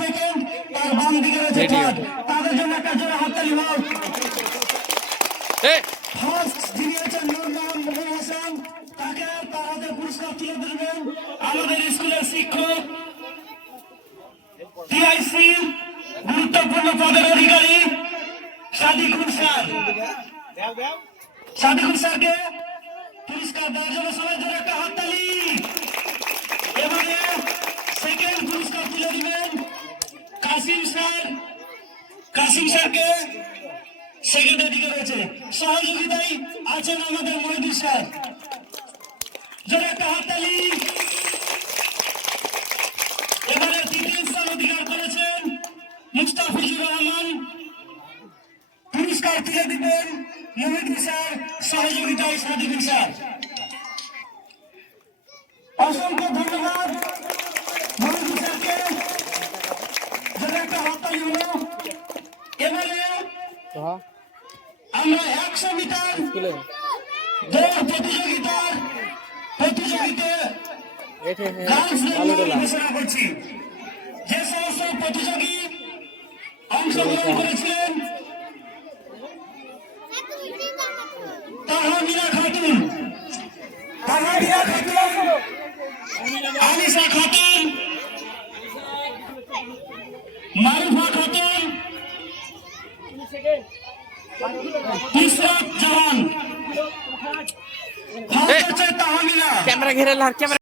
Second, তার বাম দিকে রয়েছে থার্ড। তাদের জন্য একটা জোরে হাততালি হোক। ফার্স্ট যিনি আছেন নাম মনির হাসান, তাকে তার হাতে পুরস্কার তুলে দেবেন আমাদের স্কুলের শিক্ষক, টিআইসি গুরুত্বপূর্ণ পদের অধিকারী সাদিকুল স্যার। সাদিকুল স্যারকে পুরস্কার দেওয়ার জন্য সবাই জোরে একটা হাততালি। এবারে সেকেন্ড পুরস্কার তুলে দিবেন কাসিম স্যার। কাসিম স্যারকে সেকেন্ডের দিকে রয়েছে, সহযোগিতায় আছেন আমাদের মহিদুল স্যার। জোরে একটা হাততালি। এবারে তৃতীয় স্থান অধিকার করেছেন মুস্তাফিজুর রহমান। পুরস্কার তুলে দিবেন মহিদুল স্যার, সহযোগিতায় সাদিকুল স্যার। অসংখ্য ধন্যবাদ মহিদুল স্যারকে। জোরে একটা হাততালি হলো। এবারে আমরা 100 মিটার দৌড় প্রতিযোগিতায় ঘোষণা করছি। যে সমস্ত প্রতিযোগী অংশগ্রহণ করেছিলেন তাহমিনা খাতুন, আনিসা খাতুন, মারুফা খাতুন, ইসরাত জাহান, তাহমিনা। ক্যামেরা ঘিরে